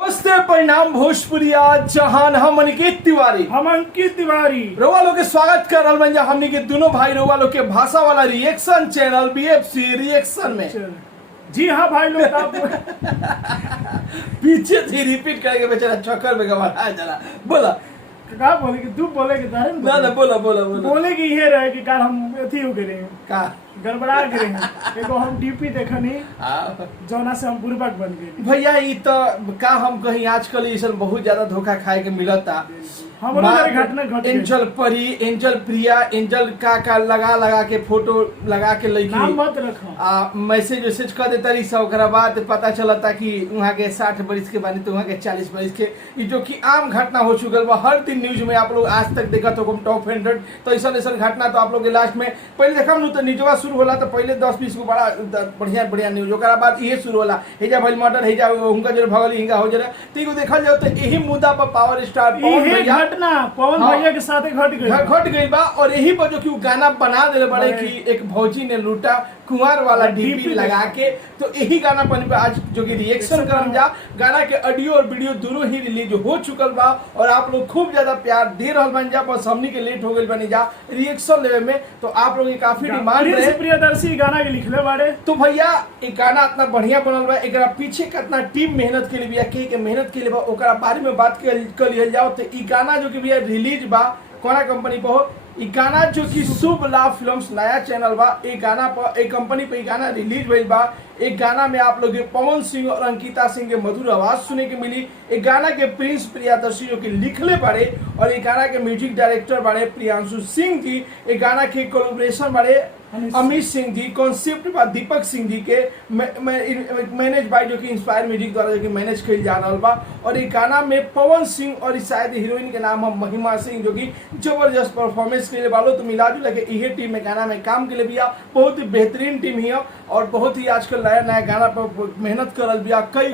नमस्ते परिणाम भोजपुरिया जहान हम अनिकेत तिवारी हम अंकित तिवारी रोवा लोग के स्वागत कर रहल बन जा हमनी के दोनों भाई रोवा लोग के भाषा वाला रिएक्शन चैनल बीएफसी रिएक्शन में। जी हाँ भाई लोग आप पीछे से रिपीट करेंगे बेचारा चक्कर में गवा जरा बोला का बोले कि तू बोले कि तारे ना बोला बोला बोला बोले कि ये रहे कि काल हम अथी हो गए का गड़बड़ा गए एगो हम डीपी देखनी जौना से हम बुर्बक बन गए भैया ई तो का हम कहीं आजकल इसन बहुत ज्यादा धोखा खाए के मिलता। घटना घट एंजल परी एंजल प्रिया एंजल का लगा के फोटो लगा के नाम मत रखो मैसेज वैसेज कर देता रही सब ओकरा बाद पता चलता कि वहाँ के 60 बरिस के बानी तो वहाँ के 40 बरिस के ई जो कि आम घटना हो चुकल बा। हर दिन न्यूज में आप लोग आज तक देखा तो टॉप 100 तो ऐसा घटना तो आप लोग के लास्ट में पहले देखा तो न्यूजवा शुरू होला तो पहले 10-20 को बड़ा बढ़िया बढ़िया न्यूज ओकरा बाद ये शुरू होला हेजा भइल मर्डर हेजा उनका जो भगल हिंगा हो जरा तो देखा जाओ तो यही मुद्दा पर पावर स्टार घटना पवन भैया के साथ घट गई बा। और यही पर जो कि गाना बना दे बड़े कि एक भौजी ने लूटा कुंवर वाला डीपी लगा के तो यही गाना पर आज जो कि रिएक्शन करम जा गाना के ऑडियो और वीडियो दोनों ही रिलीज हो चुकल बा और आप लोग खूब ज्यादा प्यार दे रहल बन जा। बस हमनी के लेट हो गइल बनी जा रिएक्शन लेवे में तो आप लोग की काफी डिमांड रहे प्रियदर्शी गाना के लिखले बारे तो भैया एक गाना इतना बढ़िया बनल बा एकरा पीछे कितना टीम मेहनत के लिए बिया के मेहनत के लिए बा ओकरा बारे में बात कर लिया जाओ तो ई गाना जो कि भैया रिलीज बा कोना कंपनी पर हो ई गाना जो कि शुभ लाभ फिल्म्स नया चैनल बा एक गाना पर एक कंपनी पे गाना रिलीज भइल बा। एक गाना में आप लोग पवन सिंह और अंकिता सिंह के मधुर आवाज सुने के मिली। एक गाना के प्रिंस प्रियदर्शी जो कि लिखले बारे और एक गाना के म्यूजिक डायरेक्टर बारे प्रियांशु सिंह जी। एक गाना के कोलैबोरेशन बारे अमित सिंह जी कॉन्सेप्ट बा दीपक सिंह जी के मैनेज बाय जो कि इंस्पायर म्यूजिक द्वारा जो कि मैनेज कइल जा रहल बा। और एक गाना में पवन सिंह और शायद हीरोइन के नाम हम महिमा सिंह जो कि जबरदस्त परफॉर्मेंस के लिए वालों तो मिला जुला के इहे टीम में गाना में काम के लिए बिया बहुत ही बेहतरीन टीम है और बहुत ही आजकल नया नया गाना पर मेहनत करल बिया। कई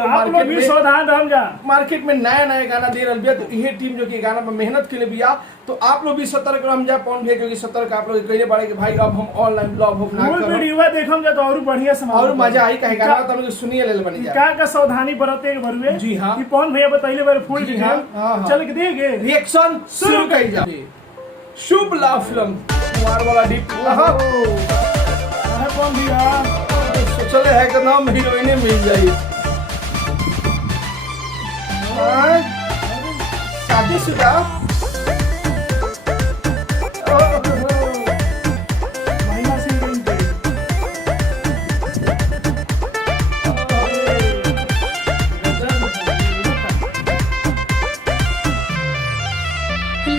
मार्केट में नया नया गाना दे रहल बिया तो इहे टीम जो कि गाना पर मेहनत के लिए बिया तो आप लोग भी सतर्क रह जा पवन भैया जो कि सतर्क आप लोग कहले बारे कि भाई अब हम ऑनलाइन ब्लॉग हो ना करो वीडियो देखम जा तो और बढ़िया समाज और मजा आई कहे गाना तो लोग सुनिए ले बनी जा का सावधानी बरते के भरुए। जी हां ई पवन भैया बताइले बारे फुल डिटेल चल के देगे रिएक्शन शुरू कई जा। शुभ लाभ फिल्म कुमार वाला डीप कौन भैया सोचले है कि नाम हीरोइन मिल जाई शादीशुदा महिमा सिंह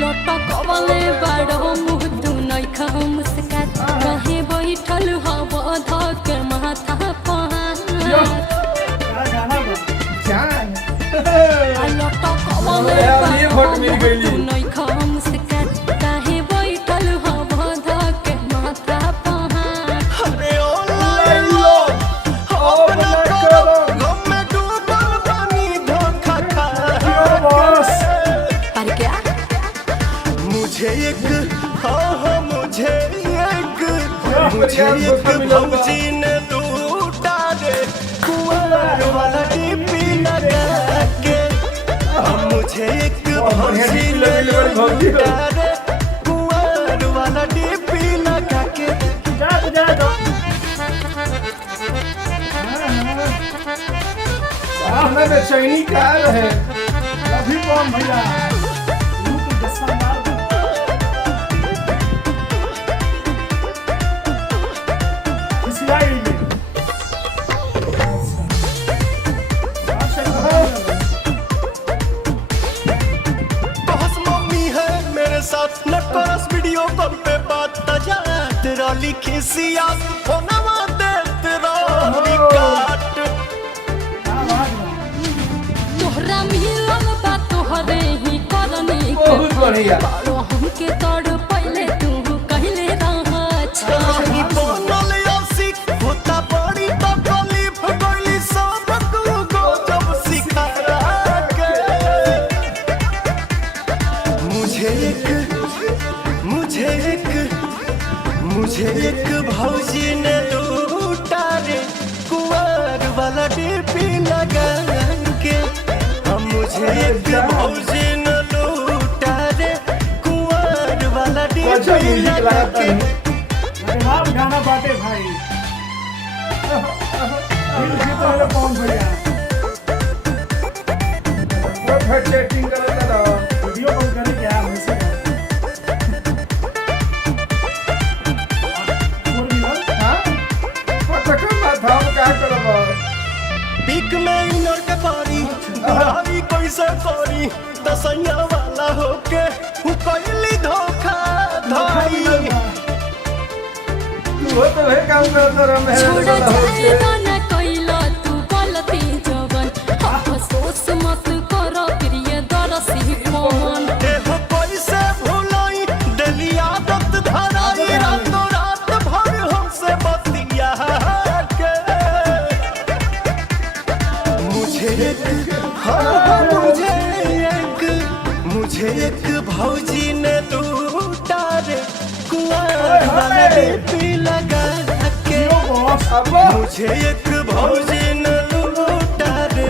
लोटा कवले बड़ो मुँह तू नहीं खा मुस्कात कहे बैठल हवा धक माथा जान लोटा कवले बड़ो तू नहीं खा मुस्कात कहे बैठल हवा धक माथा अरे ऑनलाइन लो अपना करो गम में डूबल पानी धोखा खा पर क्या मुझे एक भौजी ने लूटा रे कुंवर वाला डीपी लगा के मुझे एक भौजी ने लूटा रे कुंवर वाला डीपी लगा के जा दो हमें बेचैनी का है अभी कौन भैया न करस वीडियो कॉल पे बात तजा तेरा लिखी सिया फोनवा दे तेरा काट तोहरा मिलल बा तोहरे ही करनी बहुत बढ़िया हमके तोड़ पहले तू कहले रहा छाही बनल यासी होता बड़ी तकलीफ गइली सब को जब सिखा के मुझे एक भौजी ने लूटा रे कुंवर वाला डीपी लगा के मुझे एक भौजी न लूटा रे कुंवर वाला अच्छा डीपी म्यूजिक लगा लगाता के है। अरे वाह गाना बाटे भाई दिल जीत रहे पवन भैया बहुत चैटिंग कर रहा है वीडियो कॉल करने क्या वैसे और मिलन हां पटकन बात हम क्या करब पीक में इनर के पारी दुरारी कैसे करी दसैया वाला होके हूँ कैली धोखा धारी वो तो है काम करता रहा मैं छोड़ वाला होके जाएगा न कैला तू गलती जवन अफसोस मत कर प्रिय दरसी पवन देहो कैसे भुलाई दिली आदत धराई रातों रात भर हमसे बतिया के मुझे एक भौजी ने लूटा रे कुंवर वाला डीपी लगा के यो बॉस अब मुझे एक भौजी ने लूटा रे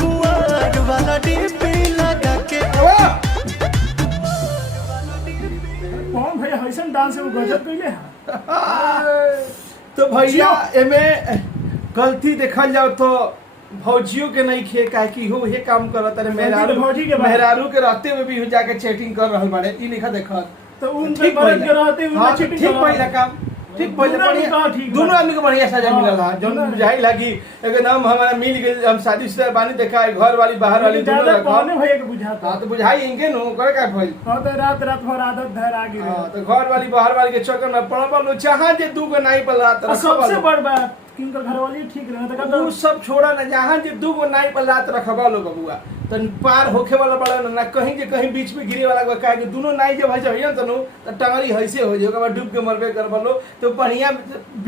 कुंवर वाला डीपी लगा के पवन भैया हईसन डांस है वो गजब कइले है तो भैया एमे गलती देखल जाओ तो भौजियों के नहीं खे काहे कि हो हे काम करत रे भौजी के बात। मेहरारू के रहते हुए भी जाके चैटिंग कर रहल बाड़े ई लिखा देखत तो उन ठीक बरत पहिला। के रहते हुए हाँ, चीटिंग ठीक करा। पहिला काम ठीक पहले दोनों आदमी बढ़िया का ठीक दोनों बा। आदमी को बढ़िया सजा हाँ, मिलल हा जौन दोनों बुझाई लगी एगो नाम हमारा मिल गेल हम शादीशुदा बानी देखा है घर वाली बाहर वाली दोनों ज्यादा रखा पवने भैया के बुझाता हां तो बुझाई इनके नो करे का भइल हाँ तो रात रात भर आदत धर आ गई हां तो घर वाली बाहर वाली के चक्कर में पड़ल लो जहां जे दू गो नाई पर रात और रखबा सबसे बड़ बात किनकर घर वाली ठीक रहे तो वो सब छोड़ा ना जहाँ जे दू गो नाई पर लात रखबा लो बबुआ तन पार होखे वाला बड़ा ना कहीं के कहीं बीच में गिरे वाला काहे कि दोनों नाई जब है जइयन तनु त टंगरी हइसे हो जाए ओकर बाद डूब के मरबे करबा लो तो बढ़िया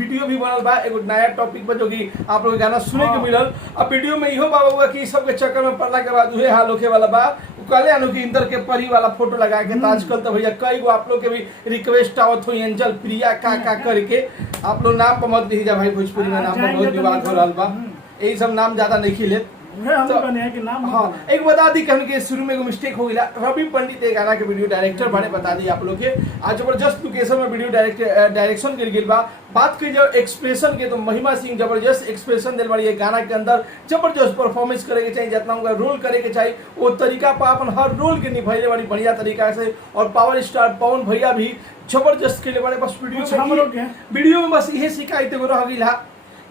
वीडियो भी बनल बा एगो नया टॉपिक पर जो कि आप लोग गाना सुने के मिलल अब वीडियो में इहो बा बबुआ कि सब के चक्कर में पड़ला के बाद उहे हाल होखे वाला बा कहले अनु कि इंदर के परी वाला फोटो लगा के तो आजकल तो भैया कई गो आप लोग के भी रिक्वेस्ट आवत हो एंजल प्रिया का करके आप लोग नाम पर मत दीजिए भाई भोजपुरी में नाम पर बहुत विवाद हो रहल बा यही सब नाम ज्यादा नहीं खिले हम तो- कहने हैं कि नाम हाँ एक बता दी कि हमके शुरू में एगो मिस्टेक हो गया रवि पंडित एक गाना के वीडियो डायरेक्टर बारे बता दी आप लोग के आज जबरदस्त लोकेशन में वीडियो डायरेक्शन के लिए बा बात की जब एक्सप्रेशन के तो महिमा सिंह जबरदस्त एक्सप्रेशन दिल बाड़ी गाना के अंदर जबरदस्त परफॉर्मेंस करे के चाहिए जितना उनका रोल करे के चाहिए वो तरीका पर अपन हर रोल के निभाइले बड़ी बढ़िया तरीका से और पावर स्टार पवन भैया भी जबरदस्त के लिए बड़े बस वीडियो में बस यही शिकायत एगो रह गई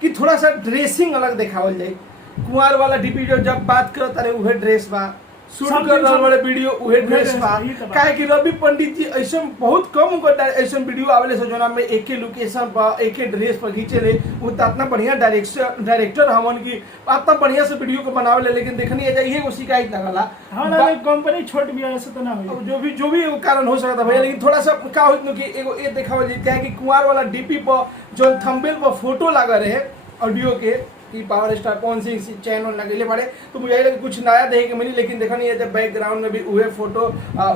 कि थोड़ा सा ड्रेसिंग अलग दिखावल जाए कुंवर वाला डीपी जो जब बात करत रहे उहे ड्रेस बा शूट कर रहल वाले वीडियो उहे ड्रेस बा काहे कि रवि पंडित जी ऐसा बहुत कम उनका ऐसा वीडियो आवेले से जोना में एक ही लोकेशन पर एक ही ड्रेस पर खींचे ले वो तो इतना बढ़िया डायरेक्टर हमन की इतना बढ़िया से वीडियो को बनावे ले लेकिन देखनी है ये वो शिकायत लगला हाँ कंपनी छोट भी ऐसे तो ना हो जो भी एगो कारण हो सकता भैया लेकिन थोड़ा सा का होत न कि एगो ये देखावल जाए कि कुंवर वाला डीपी पर जो थंबनेल पर फोटो लगा रहे ऑडियो के कि power star Pawan Singh channel लगेले पड़े तो मुझे लगे कुछ नया देखे के मिली लेकिन देखा नहीं है जब बैकग्राउंड में भी उहे फोटो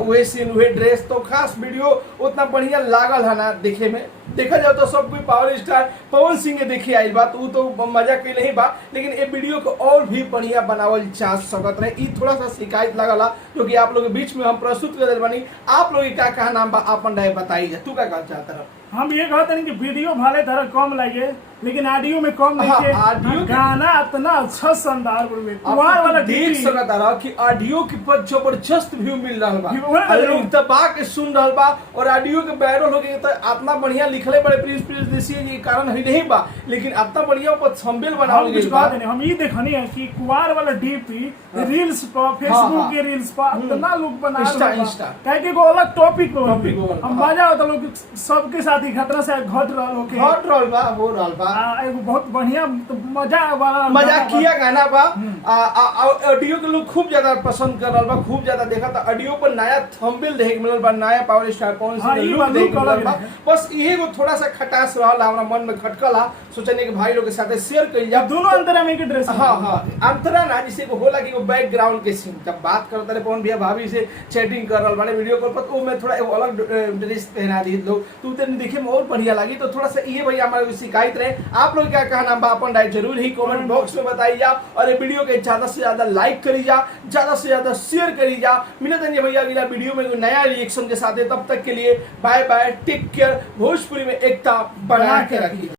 उहे सीन उहे ड्रेस तो खास वीडियो उतना बढ़िया लागल है ना देखे में देखा जाए तो सब कोई पावर स्टार पवन सिंह के देखे आई बात वो तो मजा के नहीं बा लेकिन ये वीडियो को और भी बढ़िया बनावल जा सकत रहे ई थोड़ा सा शिकायत लगला जो कि आप लोग के बीच में हम प्रस्तुत कर बनी आप लोग का क्या नाम बा अपन राय बताइए तू क्या कहना चाहता रहा हम ये कहते हैं कि वीडियो भले तरह कम लगे लेकिन ऑडियो में कम हाँ, नहीं ऑडियो गाना इतना अच्छा शानदार में कुंवर वाला देख डीपी सकता रहा कि ऑडियो के पर जबरदस्त व्यू मिल रहा बा व्यू है ना? और लोग दबा के सुन रहा बा और ऑडियो के वायरल हो गए तो इतना बढ़िया लिखले बड़े प्लीज देसी ये कारण है नहीं बा लेकिन इतना बढ़िया ऊपर थंबनेल बनावल हम गइल कुछ बा बात नहीं हम ये देखनी है कि कुंवर वाला डीपी रील्स पर फेसबुक के रील्स पर इतना लोग बना इंस्टा। काहे कि एगो अलग टॉपिक पे टॉपिक पे हम मजा होता लोग सबके साथ ही घटना से घट रहल होके हॉट रोल बा हो रोल बा एगो बहुत बढ़िया तो मजा वाला मजा किया गाना बा ऑडियो के लोग खूब ज्यादा पसंद कर रहा बा खूब ज्यादा देखा था ऑडियो पर नया थंबनेल देखे मिलल बा नया पावर स्टार पवन हाँ, सिंह ई लुक बात देखे लोग मिलल बा अलग है। बस इहे को थोड़ा सा खटास रहला हमरा मन में खटकला सोचने के भाई लोग के साथ शेयर कइल जा दोनों अंतर में एक ड्रेस हाँ हाँ अंतरा ना जिसे को होला कि वो बैकग्राउंड के सीन जब बात करता रहे पवन भैया भाभी से चैटिंग कर रहा बड़े वीडियो कॉल पर वो मैं थोड़ा अलग ड्रेस पहना दी लोग तो उतने दिखे देखे में और बढ़िया लगी। तो थोड़ा सा ये भैया हमारे शिकायत रहे, आप लोग क्या कहना बा अपन राय जरूर ही कमेंट बॉक्स में बताइए और ये वीडियो के ज्यादा से ज्यादा लाइक करी जा, ज्यादा से ज्यादा शेयर करी जा। मिलते हैं भैया अगला वीडियो में कोई नया रिएक्शन के साथ है, तब तक के लिए bye bye, take care. Bhojpuri में एकता बना के रखिए।